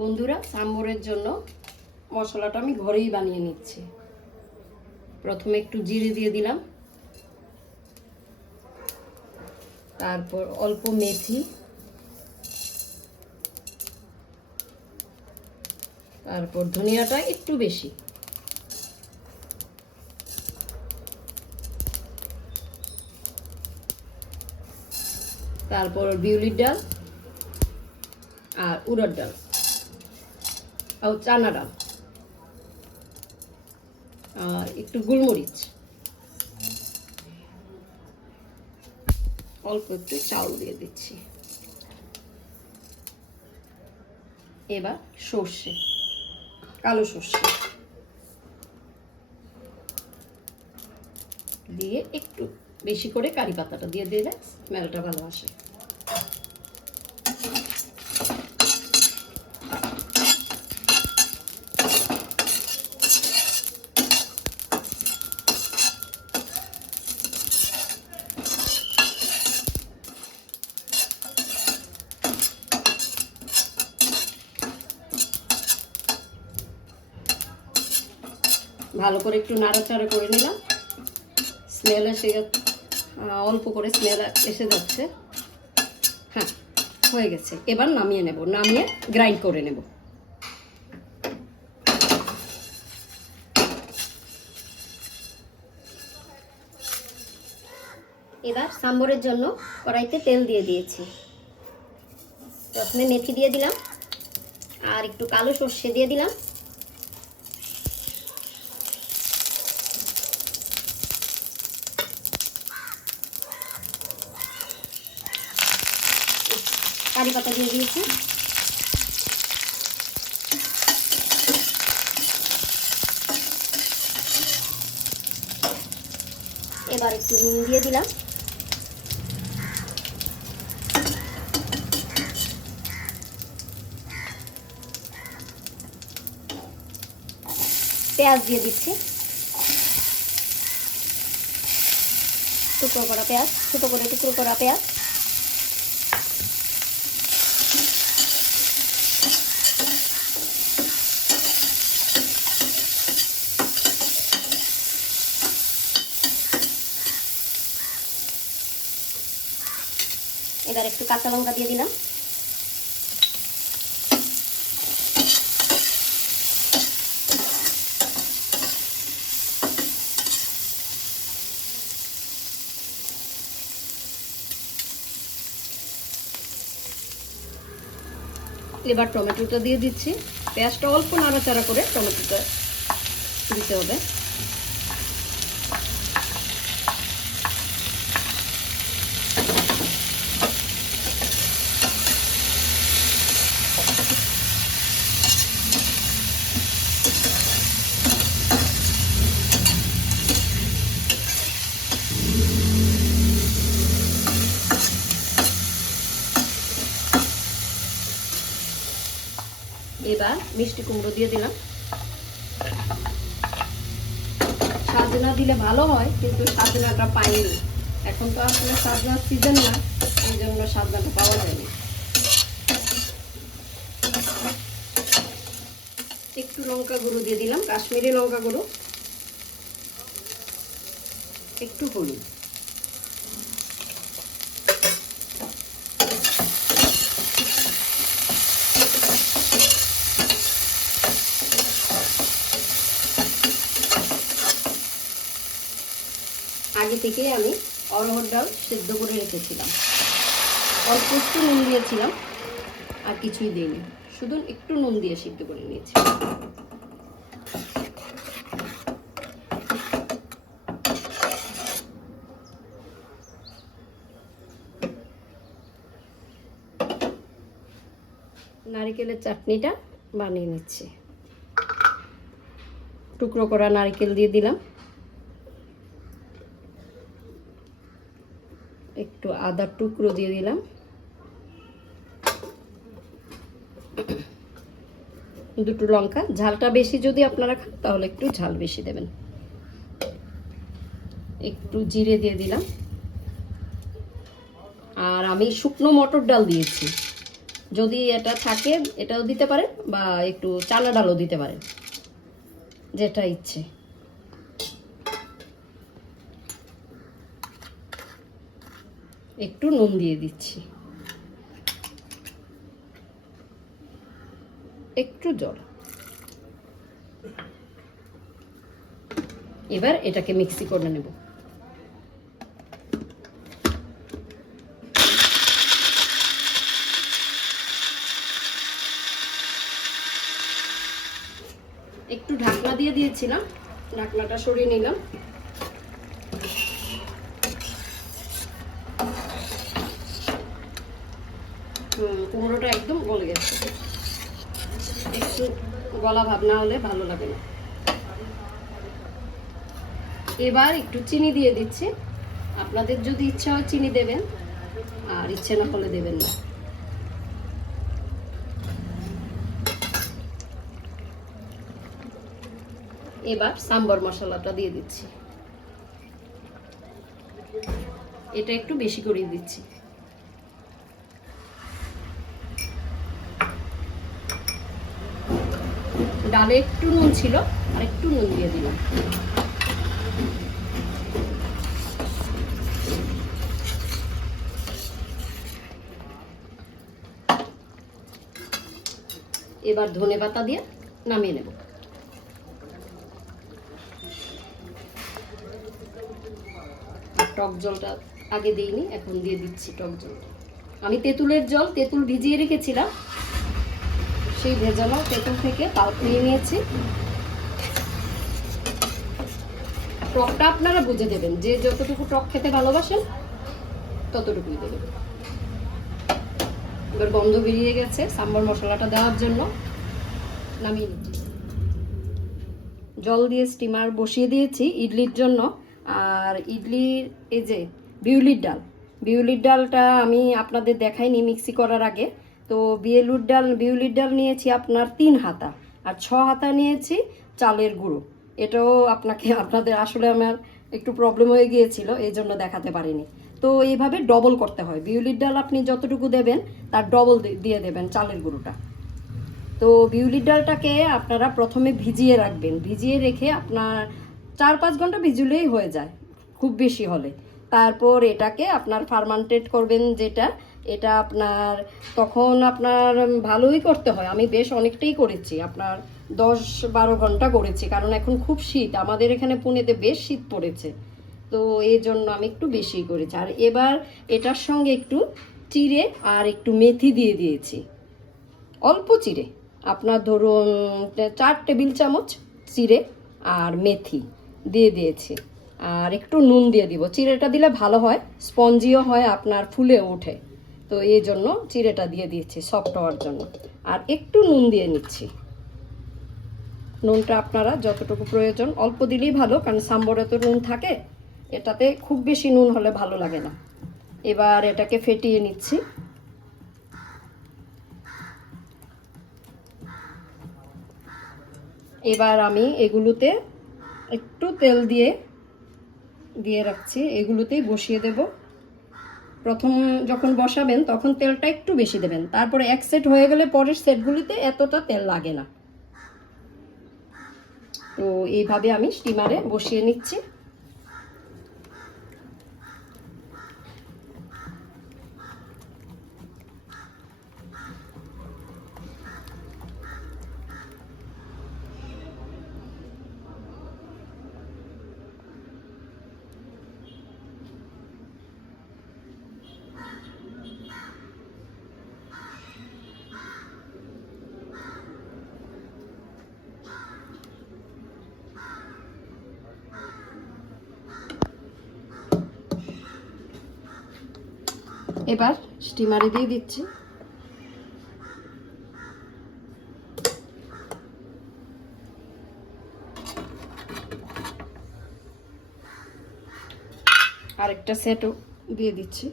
বন্ধুরা, সাম্বরের জন্য মশলাটা আমি ঘরেই বানিয়ে নিচ্ছি। প্রথমে একটু জিরে দিয়ে দিলাম, তারপর অল্প মেথি, তারপর ধনিয়াটা একটু বেশি, তারপর বিউলির ডাল আর উড়দ ডাল আর চানা ডাল আর একটু গোলমরিচ, অল্প একটু চাউল দিয়ে দিচ্ছি। এবার সর্ষে, কালো সর্ষে দিয়ে একটু বেশি করে কারি পাতাটা দিয়ে দিলে স্মেলটা ভালো আসে। ভালো করে একটু নাড়াচাড়া করে নিলাম। স্মেল এসে অল্প করে স্মেল এসে যাচ্ছে। হ্যাঁ, হয়ে গেছে। এবার নামিয়ে নেব, নামিয়ে গ্রাইন্ড করে নেব। এবার সাম্বরের জন্য কড়াইতে তেল দিয়ে দিয়েছি। প্রথমে মেথি দিয়ে দিলাম আর একটু কালো সর্ষে দিয়ে দিলাম। কারি পাতা দিয়ে দিয়েছি। এবার একটু নুন দিয়ে দিলাম। পেঁয়াজ দিয়ে দিচ্ছি, টুকরো করা পেঁয়াজ, ছোটো করে টুকরো করা পেঁয়াজ। এবার একটু কাঁচা লঙ্কা দিয়ে দিলাম। এবার টমেটোটা দিয়ে দিচ্ছি। পেঁয়াজটা অল্প নাড়াচাড়া করে টমেটোটা দিতে হবে। এবার মিষ্টি কুমড়ো দিয়ে দিলাম। সাজনা দিলে ভালো হয়, কিন্তু সাজনাটা পাইনি। এখন তো আসলে সাজনার সিজন না, এই জন্য সাজনাটা পাওয়া যায়নি। একটু লঙ্কা গুঁড়ো দিয়ে দিলাম, কাশ্মীরি লঙ্কা গুঁড়ো, একটু হলুদ। আগে থেকে আমি অরহর ডাল সেদ্ধ করে রেখেছিলাম। অল্প একটু নুন দিয়েছিলাম, আর কিছুই দিইনি, শুধু একটু নুন দিয়ে সিদ্ধ করে নিয়েছি। নারকেলের চাটনিটা বানিয়ে নিচ্ছি। টুকরো করা নারকেল দিয়ে দিলাম, একটু আদার টুকরো দিয়ে দিলাম, দুটো লঙ্কা। ঝালটা বেশি যদি আপনারা খান তাহলে একটু ঝাল বেশি দেবেন। একটু জিরে দিয়ে দিলাম, আর আমি শুকনো মটর ডাল দিয়েছি। যদি এটা থাকে এটাও দিতে পারেন, বা একটু চানা ডালও দিতে পারেন, যেটা ইচ্ছে। একটু নুন দিয়ে দিচ্ছি, একটু জল। এবার এটাকে মিক্সি করে নেব। একটু ঢাকনা দিয়ে দিয়েছিলাম, ঢাকনাটা সরিয়ে নিলাম। কুমড়োটা একদম গলে গেছে, একটু গলা ভাব না হলে ভালো লাগে না। এবার একটু চিনি দিয়ে দিচ্ছি, আপনাদের যদি ইচ্ছা হয় চিনি দেবেন, আর ইচ্ছে না হলে দেবেন না। এবার সাম্বার মশলাটা দিয়ে দিচ্ছি, এটা একটু বেশি করে দিচ্ছি। ডালে একটু নুন ছিল, আর একটু নুন দিয়ে দিলাম। এবার ধনেপাতা দিয়ে নামিয়ে নেব। টক জলটা আগে দিইনি, এখন দিয়ে দিচ্ছি টক জলটা। আমি তেঁতুলের জল, তেঁতুল ভিজিয়ে রেখেছিলাম, সেই ভেজানো তেঁতুল থেকে পাল্প নিয়ে নিয়েছি। টকটা আপনারা বুঝে দেবেন, যে যতটুকু টক খেতে ভালোবাসেন ততটুকুই দেবেন। এবার গন্ধ বেরিয়ে গেছে সাম্বার মশলাটা দেওয়ার জন্য, নামিয়ে নিচ্ছি। জল দিয়ে স্টিমার বসিয়ে দিয়েছি ইডলির জন্য। আর ইডলির এই যে বিউলির ডালটা আমি আপনাদের দেখাইনি মিক্সি করার আগে। তো বিউলির ডাল নিয়েছি আপনার 3 হাতা, আর 6 হাতা নিয়েছি চালের গুঁড়ো। এটাও আপনাদের আসলে আমার একটু প্রবলেম হয়ে গিয়েছিল, এই জন্য দেখাতে পারিনি। তো এইভাবে ডবল করতে হয়, বিউলির ডাল আপনি যতটুকু দেবেন তার ডবল দিয়ে দেবেন চালের গুঁড়োটা। তো বিউলির ডালটাকে আপনারা প্রথমে ভিজিয়ে রাখবেন, ভিজিয়ে রেখে আপনার 4-5 ঘন্টা ভিজলেই হয়ে যায় খুব বেশি হলে। তারপর এটাকে আপনার ফার্মান্টেড করবেন, এটা আপনার তখন আপনার ভালোই করতে হয়। আমি বেশ অনেকটাই করেছি, আপনার 10-12 ঘন্টা করেছি, কারণ এখন খুব শীত, আমাদের এখানে পুনেতে বেশ শীত পড়েছে। তো এই জন্য আমি একটু বেশি করেছি। আর এবার এটার সঙ্গে একটু চিড়ে আর একটু মেথি দিয়ে দিয়েছি, অল্প চিড়ে, আপনার ধরুন 4 টেবিল চামচ চিড়ে আর মেথি দিয়ে দিয়েছি। আর একটু নুন দিয়ে দিব, চিড়েটা দিলে ভালো হয়, স্পঞ্জিও হয়, আপনার ফুলে ওঠে। তো এই জন্য চিড়েটা দিয়ে দিয়েছি সফট হওয়ার জন্য। আর একটু নুন দিয়ে নিচ্ছি, নুনটা আপনারা যতটুকু প্রয়োজন অল্প দিলেই ভালো, কারণ সাম্বরে তো নুন থাকে, এটাতে খুব বেশি নুন হলে ভালো লাগে না। এবার এটাকে ফেটিয়ে নিচ্ছি। এবার আমি এগুলোতে একটু তেল দিয়ে রাখছি, এগুলোতেই বসিয়ে দেব। প্রথম যখন বসাবেন তখন তেলটা একটু বেশি দেবেন, তারপরে এক সেট হয়ে গেলে পরের সেটগুলিতে এতটা তেল লাগে না। তো এইভাবে আমি স্টিমারে বসিয়ে নিচ্ছি। এবার স্টিমারে দিয়ে দিচ্ছি। আরেকটা সেটও দিয়ে দিচ্ছি।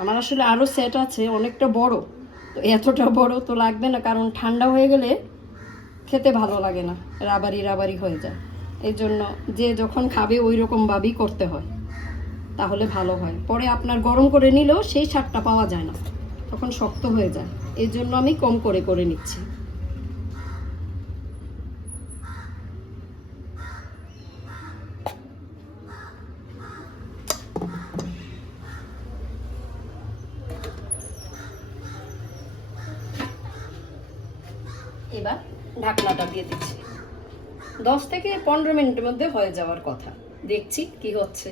আমার আসলে আরও সেট আছে, অনেকটা বড়, তো এতটা বড় তো লাগবে না, কারণ ঠান্ডা হয়ে গেলে খেতে ভালো লাগে না, রাবারি হয়ে যায়। এই জন্য যে যখন খাবে ওই রকমভাবেই করতে হয়, তাহলে ভালো হয়। পরে আপনার গরম করে নিলেও সেই স্বাদটা পাওয়া যায় না, তো তখন শক্ত হয়ে যায়, এই জন্য আমি কম করে করে নিচ্ছি। এবার ঢাকনাটা দিয়ে দিচ্ছি। 10 থেকে 15 মিনিটের মধ্যে হয়ে যাওয়ার কথা। দেখছি কি হচ্ছে।